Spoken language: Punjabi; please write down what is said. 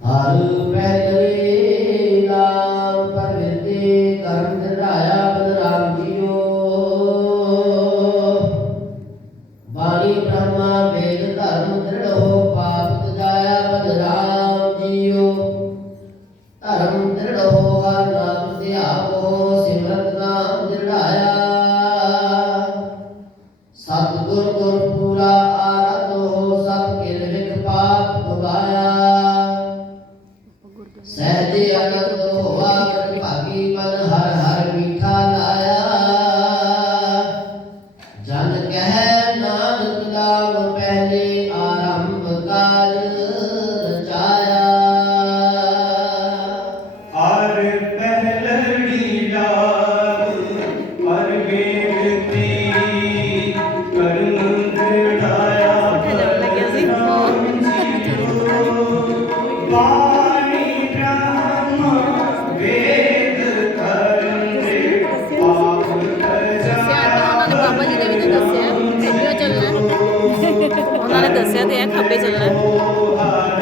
ਹਰ ਪਹਿਲੇ ਨਾਮ ਪਰਵਿਰਤੇ ਕਰਮ ਧਰਾਇਆ ਬਦਰਾਮ ਜੀਓ। ਬਾਣੀ ਬ੍ਰਹਮਾ ਵੇਦ ਧਰਮ ਦ੍ਰਿੜੋ ਪਾਪ ਤਜਾਇਆ ਬਦਰਾਮ ਜੀਓ। ਧਰਮ ਦ੍ਰਿੜੋ ਹਰ ਨਾਮ ਧਿਆਵੋ, ਸਿਮਰਤ ਨਾਮ ਦ੍ਰਿੜਾਇਆ ਸਤਿਗੁਰ ਗੁਰ ਪੂਰਾ ਆਰਤੋ ਸਭ ਕਿਲ ਵਿਖ ਪਾਪ ਗਵਾਇਆ ਬਾਬਾ ਜੀ ਨੇ ਵੀ ਤਾਂ ਦੱਸਿਆ ਖੱਬੇ ਚੱਲਣਾ ਉਹਨਾਂ ਨੇ ਦੱਸਿਆ ਤੇ ਹੈ, ਖੱਬੇ ਚੱਲਣਾ